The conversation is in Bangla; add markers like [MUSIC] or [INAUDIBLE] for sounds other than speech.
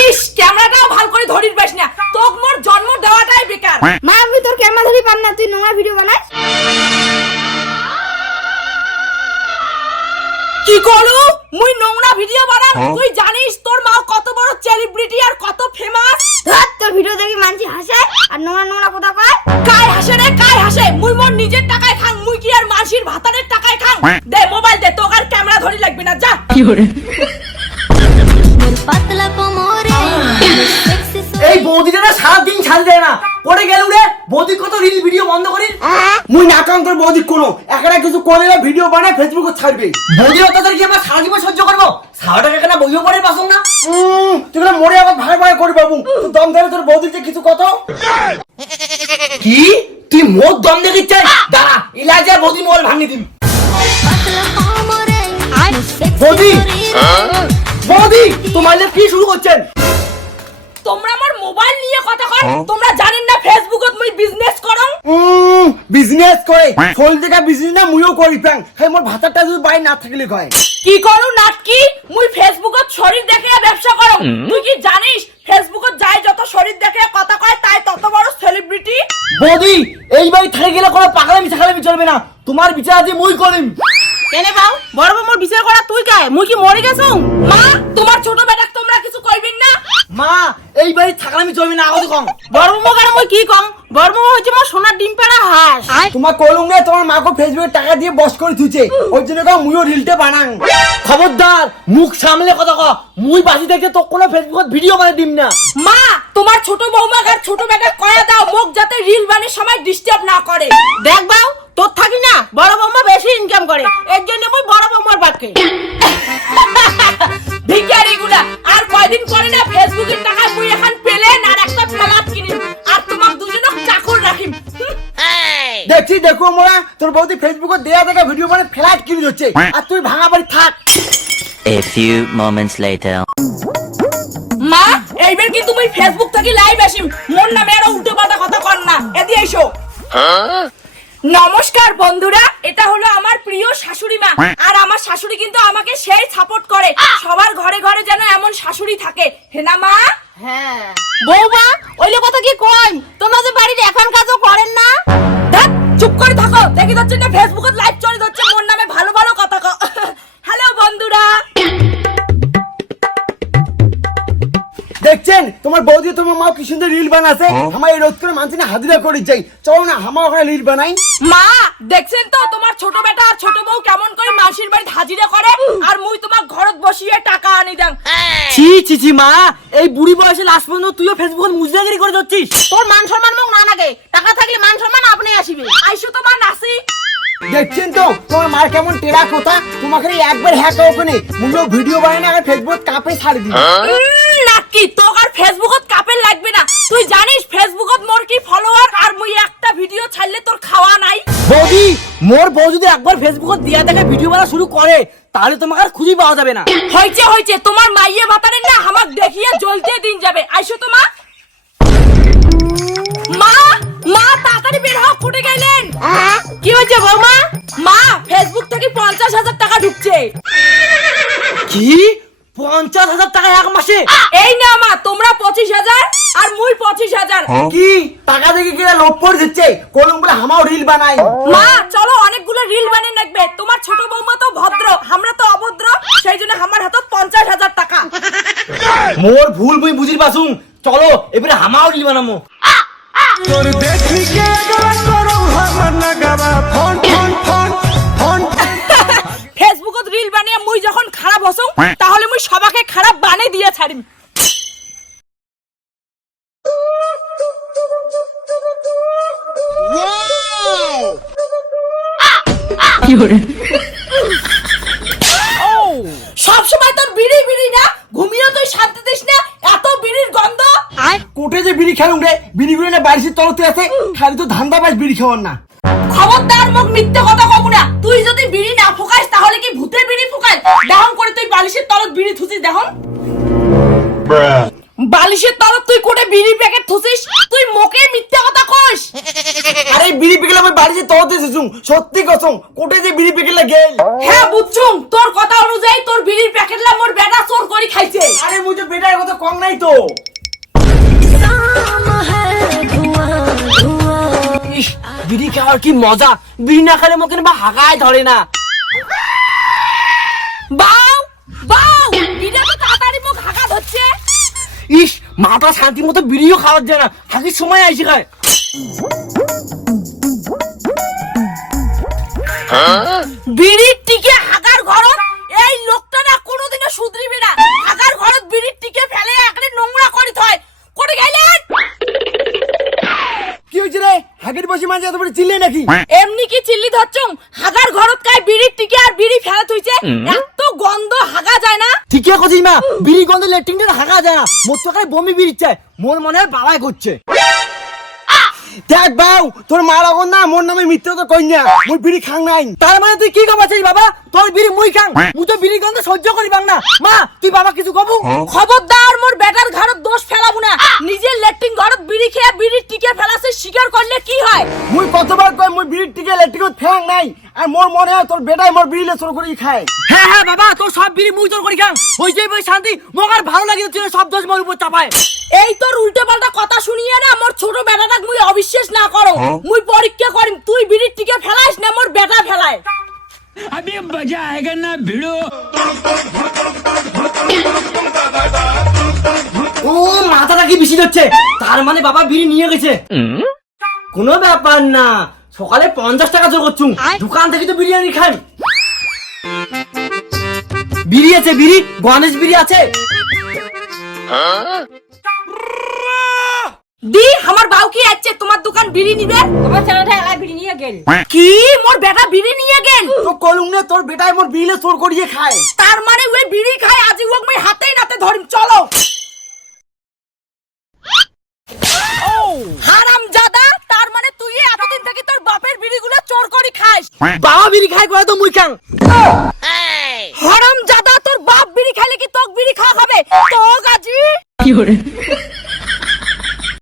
ইস ক্যামেরাটাও ভালো করে ধরির পাস না। তোক মোর জন্ম দেওয়াটাই বেকার। মা আমি তোর ক্যামেরা ধরি পার না তুই নোংরা ভিডিও বানাস। কি করু? মুই নোংরা ভিডিও বানাম। তুই জানিস তোর মা কত বড় সেলিব্রিটি আর কত ফেমাস ধর তোর ভিডিও দেখি মানছি হাসে আর নোংরা নোংরা কথা কয়। কাই হাসে রে কাই হাসে? মুই মোর নিজের টাকায় খাং মুই কি আর মানসির ভাতারের টাকায় খাং? দে মোবাইল দে তোর আর ক্যামেরা ধরি লাগবে না যা। পাতলা ছাড় দেয় না। পরে গেল রে বৌদি কত রিল ভিডিও বন্ধ করি মুই নাকাম তোর বৌদি কোনো। একটা কিছু করে ভিডিও বানায় ফেসবুকে ছাড়বে। বৌদির অত্যাচার কি আমরা সারা জীবন সহ্য করব? সারাটাকে কেন বইও পরে পাসং না? তুই না মরে আবার ভাই ভাই করে বাবু। তুই দম ধরে তোর বৌদির কিছু কথা। কি? তুই মোর দম দেখি চাই দাঁড়া ইলাজা বৌদি মোবাইল ভাঙি দিবি। কোমরে বৌদি বৌদি তোমার যে কি শুরু করছেন? তোমরা আমার মোবাইল নিয়ে কথা কর তোমরা জানেন না ফেসবুকত মুই বিজনেস করং বিজনেস করে ফোন থেকে বিজনেস না মুইও করি প্যাং। খাই মোর ভাতারটা যদি বাড়ি না থাকলে কয়। কি করু নাটকি? মুই ফেসবুকত শরীর দেখে ব্যবসা করং তুই কি জানিস ফেসবুকত যায় যত শরীর দেখে কথা কয় তাই তত বড় সেলিব্রিটি বৌদি এই বাড়ি থাকে গেলে কোনো পাগলামি ছাগলামি চলবে না। তোমার বিচার আজ মুই করিম কেনে বাউ? বড় মোর বিচার করা তুই কায় মুই কি মরে গেছু? মা তোমার ছোট বেটাক তোমরা কিছু কইবেন না? মা এই বাড়ি থাকলামি চলবে না আগত কম। বড় মো কেন মুই কি কম? বড় মো হচ্ছে মোর সোনার ডিম পেড়া হাঁস। তোমার কলুম রে তোমার মাকে ফেসবুকে টাকা দিয়ে বস করে থুছে ওই জন্য কাউ মুইও রিলতে বানাং। খবরদার মুখ সামলে কথা ক। মুই বাসি থেকে তো কোনো ফেসবুকত ভিডিও বানাই দিম না। মা তোমার ছোট বৌমাক আর ছোট বেটা কয়া দাও মুখ যাতে রিল বানের সময় ডিস্টার্ব না করে। দেখ বাউ তোর থাকি না বড় বৌমা বেশি ইনকাম করে। এর জন্য মুই বড় বৌমার বাক্যে তোর বৌদি ফেসবুকে দেয়া দেখা ভিডিও বানায় ফ্ল্যাট কিনে দিচ্ছে। আর তুই ভাঙা বাড়ি থাক। A few moments later. মা এইবার কিন্তু মুই ফেসবুক থেকে লাইভ আসিম। মোর নামে আরও উল্টো পাল্টা কথা কর না। এদি এসো নমস্কার বন্ধুরা এটা হলো আমার প্রিয় শাশুড়ি মা। আর আমার শাশুড়ি কিন্তু আমাকে সেই সাপোর্ট করে। সবার ঘরে ঘরে যেন এমন শাশুড়ি থাকে। হেনা মা? হ্যাঁ। বৌমা ওইলে কথা কি কই তোমরা যে বাড়ির এখন কাজও করেন না? চুপ করে থাকো। দেখি যাচ্ছে না ফেসবুকে লাইভ তোমার বৌদি তোমার মা কি সুন্দর রিল বানাছে? আমার এই রোদ করে মানছি না হাজিরা করে যাই। চলো না আমার ওখানে রিল বানাই। মা দেখছেন তো? তোমার ছোট বেটা আর ছোট বউ কেমন করে মাসির বাড়ি হাজিরা করে? আর মুই তোমার ঘরত বসিয়ে টাকা আনি দাম। ছি ছি ছি মা এই বুড়ি বয়সে লাস্ট পর্যন্ত তুইও ফেসবুকত মুজদাগিরি করে যাচ্ছিস তোর মান সম্মান মুখ না লাগে। টাকা থাকলে মান সম্মান আপনি আসিবে। আইসো তোমার নাসি। দেখছেন তো? তোমার মার কেমন টেরা কথা? তোমাকে একবার হ্যাক ওখানে। মূল্য ভিডিও বানায় না আর ফেসবুক কাপে ছাড়ি দিই উম, নাকি তোর আর ফেসবুকত কাপেল লাগবে না তুই জানিস ফেসবুকত মোর কি ফলোয়ার আর মুই একটা ভিডিও ছাড়লে তোর খাওয়া নাই। বৌদি মোর বউ যদি একবার ফেসবুকত দিয়া দেখে ভিডিও বানা শুরু করে তাহলে তোমাকে আর খুঁজে পাওয়া যাবে না। হয়েছে হয়েছে তোমার মাইয়ে ভাতারে না আমাক দেখিয়ে জ্বলতে দিন যাবে। আইসো তো মা। মা মা কি? টাকা দেখে কিনা লোভ করে দিচ্ছে। কলম বলে আমাও রিল বানাই। মা চলো অনেকগুলো রিল বানিয়ে রাখবে তোমার ছোট বৌমা তো ভদ্র আমরা তো অভদ্র। সেই জন্য আমার হাতে পঞ্চাশ হাজার টাকা। মোর ভুল মুই বুঝির পাসুম চলো এবারে হামাও রিল বানামো। তোর দেখি কে গলা করো হামার নাগাবা phone phone phone phone. [LAUGHS] ফেসবুকত reel বানিয়ে মুই যখন খারাপ হসুম [LAUGHS] তাহলে মুই সবাকে খারাপ বানিয়ে দিয়ে ছাড়িম। সব সময় তোর বিড়ি বিড়ি না। ঘুমিয়ে তুই শান্তি দিস না। এত বিড়ির গন্ধ। কোটে যে বিড়ি খেলুম রে বিড়ি বিড়ি না বাড়ির তলতে আছে খালি তো ধান্দা পাস বিড়ি খাওয়ার না। খবরদার মুখ মিথ্যে কথা কব না। তুই যদি বিড়ি না ফুকাইস তাহলে কি ভূতের বিড়ি ফুকাই? দেহন করে তুই বালিশের তলত বিড়ি থুসিস দেহন। বালিশের তলত তুই কোটে বিড়ি প্যাকেট থুসিস? তুই মুখে মিথ্যে কথা কইস আরে এই বাড়িতে তোতে যেছুং সত্যি কসম কোটে যে বিড়ি প্যাকেটলা গেল। হ্যাঁ বুঝছুং তোর কথা অনুযায়ী তোর বিড়ির প্যাকেটলা মোর বেটা চোর করে খাইছে। আরে মুই তো বেটার কথা কম নাই তো। বিড়ি খাওয়ার কি মজা? বিড়ি না খেলে মোকে বা হাগায় ধরে না। বাউ বাউ বিড়ি তো তাড়াতাড়ি মুখ হাগা ধরছে। ইস মাথা শান্তি মতো বিড়িও খাওয়ার যায় না। হাগির সময় আইসি খায়। বিড়ির টিকে হাগার ঘরত? এই লোকটা না কোনোদিনও শুধরিবে না। হাগার ঘরত বিড়ির টিকে ফেলে একলে নোংরা করি থয় করে গেলেন? কি হয়েছে রে? হাগের বসে মাঝে এত বড় চিল্লে নাকি? এমনি কি চিল্লি ধরছং হাগার ঘরত কাই বিড়ির টিকে আর বিড়ি ফেলে থইছে? এত গন্ধ হাগা যায় না? ঠিকই কথা মা বিড়ি গন্ধ লেট্রিনটা হাগা যায় না। মোর চোখে বমি বিড়ি চায়। মোর মনে হয় বাবাই করছে। দেখ বাউ, তোর মা রকম না, মোর নামে মিত্র তো কইনা মুই বিড়ি খাং নাই। তার মানে তুই কি কমাচ্ছিস বাবা? তোর বিড়ি মুই খাং। মুই তো বিড়ি গন্ধ সহ্য করিবাং না। মা তুই বাবা কিছু কবু? খবরদার মোর বেটার ঘরত দোষ ফেলাবো না। নিজের লেট্রিন ঘরত বিড়ি খেয়ে বিড়ির টিকে ফেলাছে স্বীকার করলে কি হয়? মুই কতবার কই মুই বিড়ির টিকে ইলেকট্রিক ফ্যাং নাই আর মোর মনে হয় তোর বেটাই মোর বিড়িলে চোর করে খায়। হ্যাঁ হ্যাঁ বাবা তোর সব বিড়ি মুই তোর করি খাং। ওই যে বই শান্তি মোক আর ভালো লাগে তুই সব দোষ মোর উপর চাপায়। এই তোর উল্টে পাল্টা কথা শুনিয়ে না মোর ছোট বেটাটাক মুই অবিশ্বাস না করো। মুই পরীক্ষা করিম তুই বিড়ির টিকে ও মাথাটা কি বেশি যাচ্ছে তার মানে বাবা বিড়ি নিয়ে গেছে। কোনো ব্যাপার না। সকালে পঞ্চাশ টাকা জোর করছু দোকান থেকে তো বিরিয়ানি খাই। বিড়ি আছে বিড়ি? গণেশ বিড়ি আছে। দি আমার বাউ কি আছে তোমার দোকান বিড়ি নিবে? তোমার ছেলেটা এলাই বিড়ি নিয়ে গেল। কি? মোর বেটা বিড়ি নিয়ে গেল? তো কলুম না তোর বেটাই মোর বিড়িলে চোর করিয়ে খায়। তার মানে ওই বিড়ি খায় আজি ওক মই হাতেই নাতে ধরিম চলো। হারাম জাদা তার মানে তুই এতদিন থেকে তোর বাপের বিড়িগুলো চোর করি খাস। বাবা বিড়ি খাই করে তো মুই খাং। হারাম জাদা তোর বাপ বিড়ি খাইলে কি তোক বিড়ি খাওয়া হবে? তোক আজি